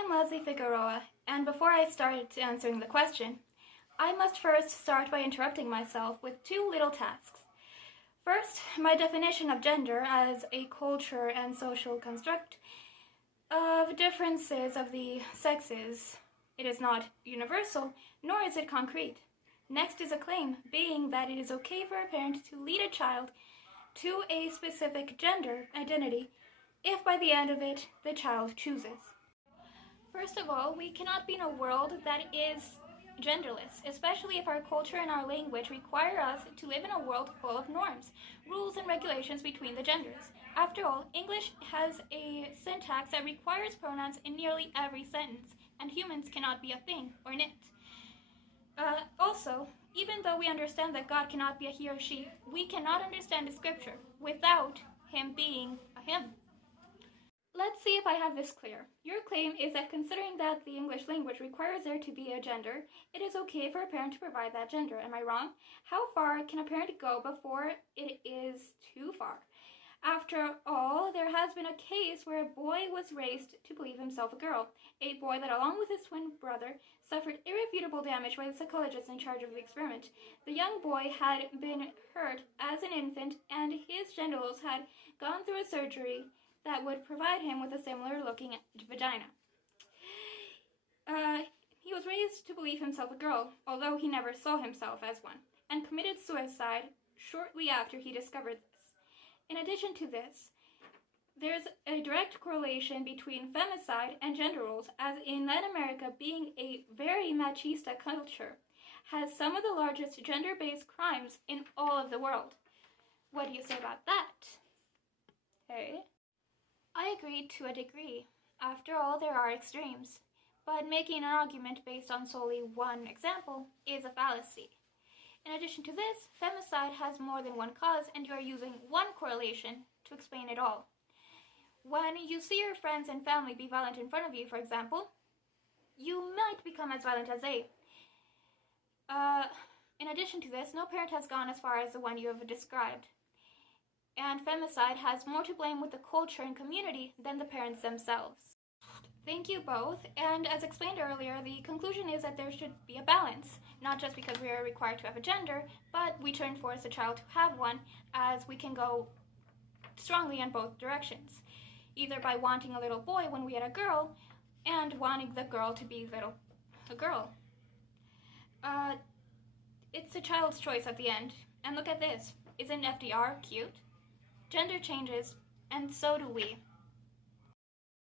am Leslie Figueroa, and before I start answering the question, I must first start by interrupting myself with two little tasks. First, my definition of gender as a culture and social construct of differences of the sexes. It is not universal, nor is it concrete. Next is a claim, being that it is okay for a parent to lead a child to a specific gender identity if by the end of it the child chooses. First of all, we cannot be in a world that is genderless, especially if our culture and our language require us to live in a world full of norms, rules, and regulations between the genders. After all, English has a syntax that requires pronouns in nearly every sentence, and humans cannot be a thing or an it. Also, even though we understand that God cannot be a he or she, we cannot understand the scripture without him being a him. Let's see if I have this clear. Your claim is that considering that the English language requires there to be a gender, it is okay for a parent to provide that gender. Am I wrong? How far can a parent go before it is too far? After all, there has been a case where a boy was raised to believe himself a girl, a boy that, along with his twin brother, suffered irrefutable damage by the psychologist in charge of the experiment. The young boy had been hurt as an infant, and his genitals had gone through a surgery that would provide him with a similar-looking vagina. He was raised to believe himself a girl, although he never saw himself as one, and committed suicide shortly after he discovered this. In addition to this, there's a direct correlation between femicide and gender roles, as in Latin America, being a very machista culture, has some of the largest gender-based crimes in all of the world. What do you say about that? Hey? I agree to a degree. After all, there are extremes. But making an argument based on solely one example is a fallacy. In addition to this, femicide has more than one cause, and you are using one correlation to explain it all. When you see your friends and family be violent in front of you, for example, you might become as violent as they. In addition to this, no parent has gone as far as the one you have described. And femicide has more to blame with the culture and community than the parents themselves. Thank you both, and as explained earlier, the conclusion is that there should be a balance, not just because we are required to have a gender, but we should enforce the child to have one, as we can go strongly in both directions, either by wanting a little boy when we had a girl, and wanting the girl to be a girl. It's a child's choice at the end, and look at this. Isn't FDR cute? Gender changes, and so do we.